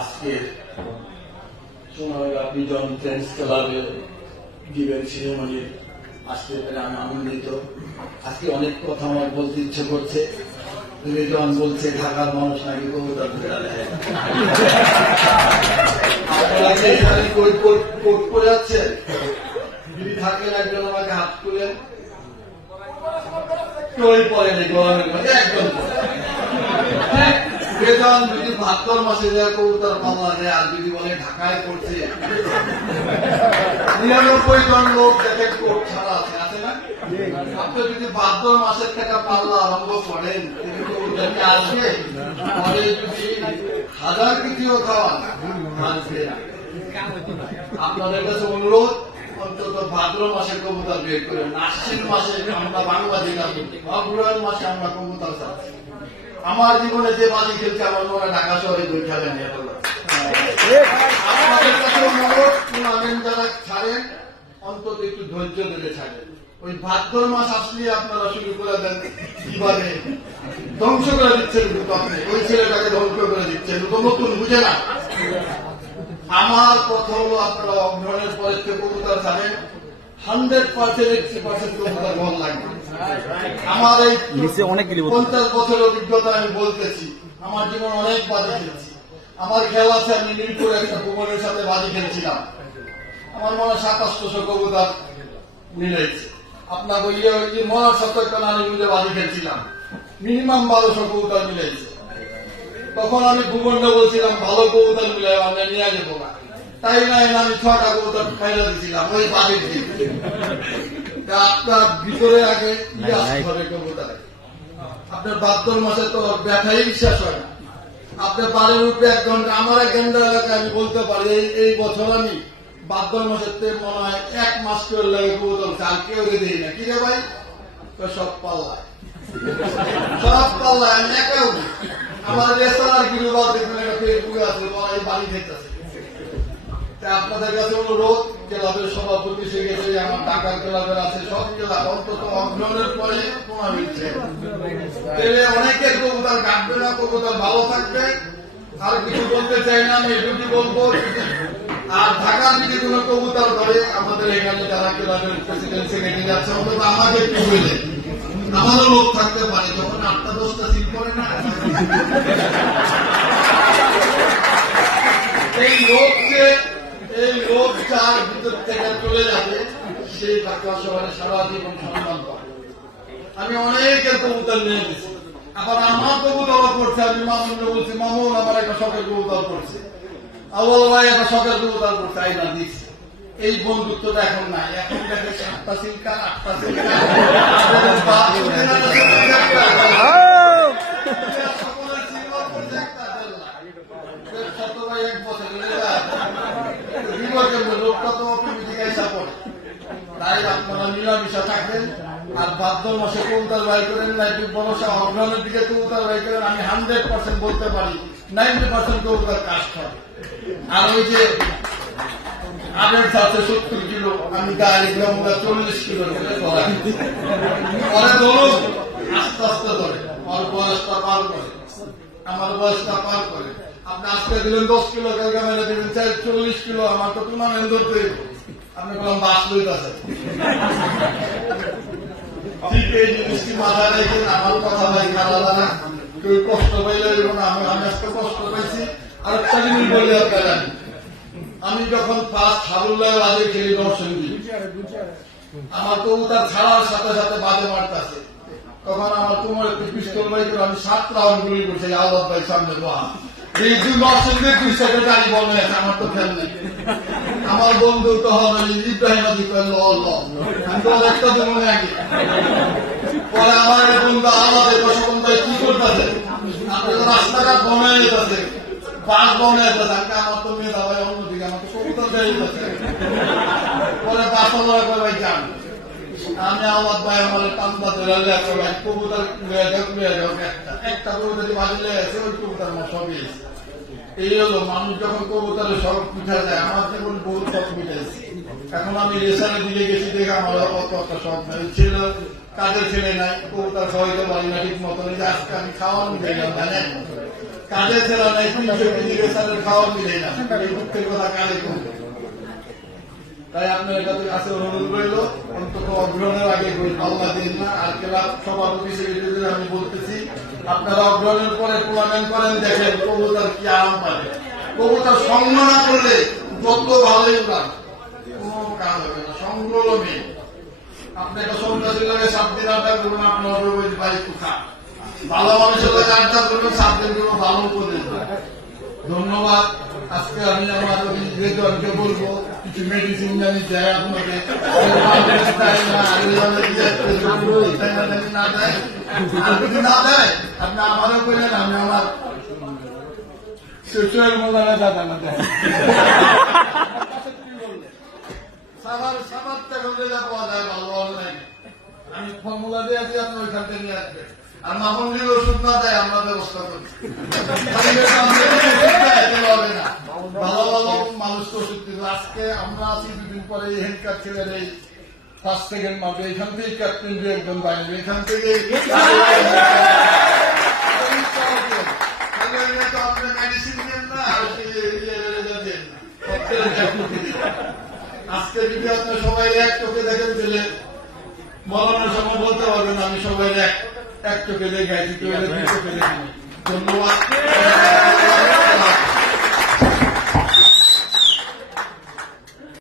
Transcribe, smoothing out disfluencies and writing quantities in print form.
আজকে সোনারগাঁ বিজন ফ্রেন্ডস ক্লাবে গিভেন সেরেমনির আসতে পেরে আমি আনন্দিত। আজকে অনেক কথা আমার বলতে ইচ্ছে করছে। রিজন বলছে ঢাকার মানুষ নাকি কবুতর ধরে দেয়। আপনারা যে এখানে কোট করে যাচ্ছেন, যদি থাকেন একজন আমাকে হাত তুলেন। কেউই পড়েনি গরমের মধ্যে, একজন বেতন যদি ভাদ্র মাসে কবুতর পাল্লা দেয়, আর যদি বলে ঢাকায় করছে 99 জন লোক দেখেন কোট ছাড়া আছে, আছে না? আপনি যদি ভাদ্র মাসের টাকা পাল্লা আরম্ভ করেন, কবুতরকে আসবে, পরে যদি 1000 কেজিও খাওয়ান আসবে না। আপনাদের কাছে অনুরোধ, অন্তত ভাদ্র মাসে কবুতর বের করেন। আশ্বিন মাসে আমরা বাংলা জেলা অগ্রহায়ণ মাসে আমরা কবুতর চাচ্ছি। আমার জীবনে যে বাজি খেলছে আমার মনে ঢাকা শহরে 2 খেলা নিয়ে আপনাদের কাছে অনুরোধ, টুর্নামেন্ট যারা ছাড়েন অন্তত একটু ধৈর্য ধরে ছাড়েন। ওই ভাদ্র মাস আসলে আপনারা শুরু করে দেন কিভাবে ধ্বংস করে দিচ্ছেন। আপনি ওই ছেলেটাকে ধ্বংস করে দিচ্ছেন, নতুন বুঝে না। আমার কথা হলো, আপনারা অগ্রহণের পরের থেকে কবুতর ছাড়েন, 100% কবুতর মন লাগবে। আমার এই 50 বছরের অভিজ্ঞতা আমি বলতেছি, আমার জীবন অনেক বাজি খেলছি। আমার খেলা আছে, আমি মিরপুরে একটা ভুবনের সাথে বাজি খেলছিলাম, আমার মনে হয় 2700 কবুতর মিলেছে। আপনার ওই মনে 70 আমি মিলে বাজি খেলছিলাম, মিনিমাম 1200 কবুতর মিলেছে। তখন আমি ভুবনকে বলছিলাম ভালো কবুতর মিলে আমরা নিয়ে যাবো না, তাই নাই আমি 6টা কবুতর খাইলে দিয়েছিলাম ওই বাজির দিন। আপনার ভিতরে আগে হবে কবুতরে, আপনার ভাদ্র মাসে তো ব্যথাই বিশ্বাস হয় না। আপনার বাড়ির উপরে 1 ঘন্টা, আমার 1 ঘন্টা এলাকায় আমি বলতে পারি এই বছর আমি ভাদ্র মাসের মনে হয় 1 মাস করে লাগে কবুতর চাল কেউ দিই না। কি রে ভাই? তো সব পাল্লায়, সব পাল্লায়, আমি একাও নেই। আমার রেস্তোরাঁর গিরিবাল দেখবেন একটা ফেসবুকে আছে, এই বাড়ি দেখতেছে। আপনাদের কাছে অনুরোধ, ক্লাবের সভাপতি সেক্রেটারি আমার ঢাকার ক্লাবের আছে, সব ক্লাব অন্তত অগ্রহণের পরে অনেকের কবুতর কাটবে না, কবুতর ভালো থাকবে। আর কিছু বলতে চাই না, আমি এটুকু বলবো। আর ঢাকার যদি কোন কবুতর ধরে, আমাদের এখানে যারা ক্লাবের প্রেসিডেন্ট সেক্রেটারি আছে, অন্তত আমাকে একটু বলে আমারও লোক থাকতে পারে, যখন 8টা-10টা সিট করে না, এই লোক যার ভিতর থেকে চলে যাবে, সেই ঢাকা শহরে সারা জীবন সম্মান পাবে। আমি অনেকের কবুতর নিয়ে গেছি, আবার আমার কবুতর করছে। আমি মামুনকে বলছি, মামুন আমার একটা শখের কবুতর করছে, আউয়াল ভাই একটা শখের কবুতর করছে, আইনা দিচ্ছি। এই বন্ধুত্বটা এখন নাই। এখন দেখে 7টা সিলকা, 8টা সিলকা, লোকটা তো জিজ্ঞাসা করে। তাই আপনারা মিলামিশা থাকবেন। আর ভাদ্র মাসে কবুতর বাই করেন, নাইটি বনসা অগ্রহণের দিকে কবুতর বাই করেন। আমি 100% বলতে পারি 90% কবুতর কাস্ট হবে। আর ওই যে আগের সাথে 70 কিলো, আমি গাড়ি গ্রাম 40 কিলো পরে ধরুন, আস্তে আস্তে ধরে আমার বয়সটা পার করে, আমার বয়সটা পার করে। আপনি আজকে দিলেন 10 কিলো, কালকে মেরে দিলেন 40 কিলো, আমার তো টুর্নামেন্ট ধরতে। আপনি বললাম বাস লইতেছে। ঠিক এই জিনিসটি মাথায় রেখে আমার কথা ভাই খারাপ না, কেউ কষ্ট পাইলে না। আমি আজকে কষ্ট পাইছি। আর একটা জিনিস বলি আপনারা, আমি যখন ফার্স্ট হারুল্লাহ বাজে খেলি নরসিংদী, আমার কবুতর ছাড়ার সাথে সাথে বাজে মারতেছে, তখন আমার তোমার একটু পিস্তল বাই করে আমি 7 রাউন্ড গুলি করছি। আল্লাহ ভাই সামনে দোয়া, এই নরসিংদীর 2 সেক্রেটারি বলে আমার তো খেল নেই। আমার বন্ধু তো হবে ইব্রাহিম আদি করলো, আমি তো একটা জীবনে আগে পরে আমার বন্ধু আলাদা প্রশাসন ভাই কি করতেছে, আপনি তো রাস্তাঘাট বনে যেতেছে, বাস বনে যেতেছে। আমার তো মেয়ে দাবাই অন্যদিকে, আমার তো কবুতর দেয় যেতেছে। পরে বাস করে ভাই যান, আমি আওয়াজ ভাই আমার পান্তা ধরে কবুতর একটা কবুতর বাজিলে আছে, ওই কবুতর আমার সবই আছে। এই হলো মানুষ যখন কবুতরে সব পিঠা যায়, আমার জীবন বহুত সব মিটাইছে। এখন আমি রেশারের দিকে গেছি, দেখে আমার অত একটা শখ ছিল। কাজের ছেলে নাই, কবুতর খাওয়াইতে পারি না ঠিক মতন, এই যে আজকে আমি খাওয়ান দিলাম, জানেন কাজের ছেলে নাই, 300 কেজি রেসারের খাওয়ান দিলে না, এই দুঃখের কথা কাজে করবে। তাই আপনার কাছে কাছে অনুরোধ রইল, অন্তত অগ্রহণের আগে পাল্লা দিন না। আর ক্লাব সভাপতি সেক্রেটারি আমি বলতেছি, আপনারা অগ্রহণের পরে টুর্নামেন্ট করেন, দেখেন কবুতর কি আরাম পাবে। কবুতর সঙ্গ না করলে যত ভালোই উড়ান, কোন কাজ হবে না, সঙ্গ হলো মেয়ে। আপনি একটা সন্ন্যাসীর লাগে 7 দিন আড্ডা করবেন, আপনার ভাই কোথা ভালো মানুষের লাগে আড্ডা করবেন, 7 দিন কোনো ভালো উপদেশ দেন। ধন্যবাদ। আজকে আমি আমার রেজওয়ানকে বলবো কিছু মেডিসিন জানি দেয় আপনাকে, না দেয়, আর যদি না দেয় আপনি আমারও করলেন, আমি আমার শ্বশুরের মোল্লারা দাদা না দেয় সাবার করলে যা পাওয়া যায় ভালো ভালো লাগে। আমি ফর্মুলা দিয়ে আছি, আপনি ওইখান থেকে নিয়ে আসবেন। আর মামুন দিল ওষুধ না দেয়, আমরা ব্যবস্থা করি। হবে না, ভালো ভালো মানুষকে ওষুধ দিল। আজকে আমরা আছি, দুদিন পরে এই হেড কার্ড ছেলের এই 5 সেকেন্ড মাপে, এখান থেকে ক্যাপ্টেন দিয়ে একদম বাইরে, এখান থেকে আপনি মেডিসিন দেন না, আজকে যদি আপনি সবাই এক চোখে দেখেন দিলে মরণের সময় বলতে পারবেন আমি সবাই এক চোখে দেখাইছি, কেউ 2 চোখে দেখিনি। ধন্যবাদ।